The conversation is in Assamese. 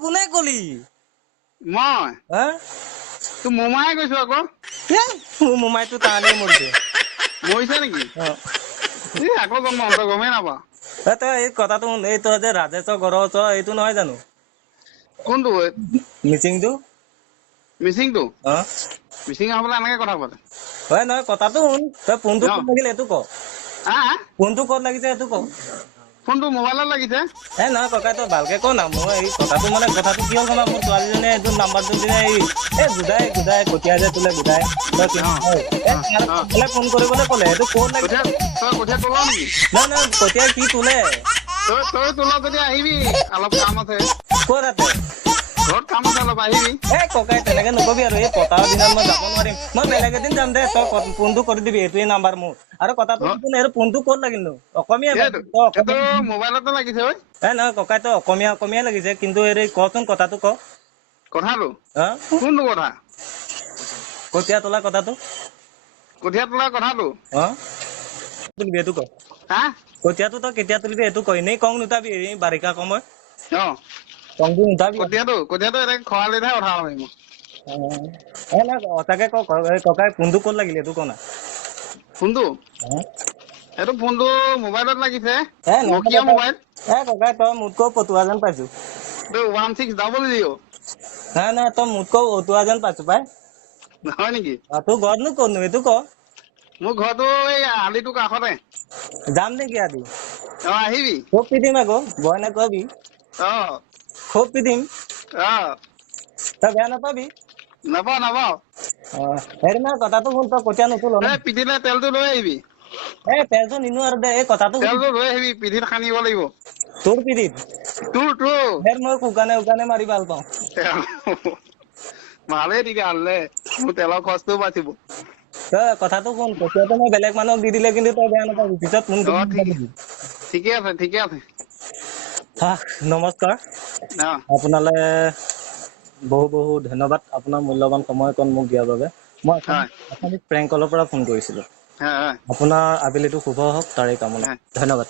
কোনে কলি মই হা তোৰ মোমায়ে কৈছো আকৌ মোৰ মোমাইটো টানিয়ে মৰিছে মৰিছে নেকি আকৌ গম গমেই নাপাওঁ তই এই কথাটো এই তই যে ৰাজেশৰ ঘৰৰ ওচৰ এইটো নহয় জানো কোনটো মিচিংটো মিচিংটো অ মিচিং হ'বলৈ এনেকে কথা পাতে হয় নহয় কথাটো শুন তই ফোনটো ক'ত লাগিলে এইটো ক ফোনটো ক'ত লাগিছে এইটো ক ফোনটো মোবাইলত লাগিছে নহয় ককাই তই ভালকে ক না মই এই কথাটো কি হ'ল গম মোৰ ছোৱালীজনীয়ে এইটো নাম্বাৰটো দিলে এই গুদাই কঠীয়া যে তোলে গুদাই ফোন কৰিবলৈ ক'লে এইটো ক'ত লাগিছে তই কঠীয়া তোলা নেকি নহয় কঠীয়া কি তোলে তই তোলা যদি আহিবি অলপ কাম আছে ক'ত আছে ঘৰত কাম আছে অলপ আহিবি ককাই তেনেকে নকবি আৰু এই পতাৰ দিনত মই যাব নোৱাৰিম মই বেলেগ এদিন যাম দে তই ফোনটো কৰি দিবি এইটোৱে নাম্বাৰ মোৰ আৰু কথাটো ফোনটো ক'ত লাগিল নো অসমীয়া মোবাইলতে লাগিছে নহয় ককাই তই অসমীয়া লাগিছে কিন্তু এই কচোন কথাটো ক কথাটো কোনটো কথা কঠীয়া তোলা কথাটো তুলিবি এইটো ক কঠীয়াটো তই কেতিয়া তুলিবি এইটো ক এনেই কং নুঠাবি এই বাৰিষা সময় কংটো নুঠাবি কঠীয়াটো এনেকে খৰালিতহে উঠাব পাৰিম সঁচাকে ককাই ফোনটো ক'ত লাগিলে এইটো ক না ফোনটো এইটো ফোনটো মোবাইলত লাগিছে নকিয়া মোবাইল ককাই তই মোতকৈ পতুৱা যেন পাইছো 1600 নাই তই মোতকৈ অতুৱা যেন পাইছো পাই হয় নেকি তোৰ ঘৰতনো ক'তনো এইটো ক মোৰ ঘৰটো এই আলিটোৰ কাষতে যাম নেকি আজি আহিবি খুব পিটিম আকৌ ভয় নকবি খুব পিটিম তই বেয়া নাপাবি নাপাওঁ হেৰি নহয় কথাটো শুন তই কঠীয়া নুতুল পিঠিলে তেলটো লৈ আহিবি তেলটো নিনো আৰু দে এই কথাটো তেলটো লৈ আহিবি পিঠিত সানিব লাগিব তোৰ পিঠিত মই শুকানে মাৰি ভাল পাওঁ ভালেই তেতিয়াহ'লে মোৰ তেলৰ খৰচটোও বাচিব তই কথাটো শুন কঠীয়াটো মই বেলেগ মানুহক দি দিলে কিন্তু তই বেয়া নাপাবি পিছত ফোন ঠিকে আছে নমস্কাৰ আপোনালৈ বহু ধন্যবাদ আপোনাৰ মূল্যৱান সময়কণ মোক দিয়াৰ বাবে মই আছামিজ প্ৰেংক কলৰ পৰা ফোন কৰিছিলো আপোনাৰ আবেলিটো শুভ হওক তাৰে কামনা ধন্যবাদ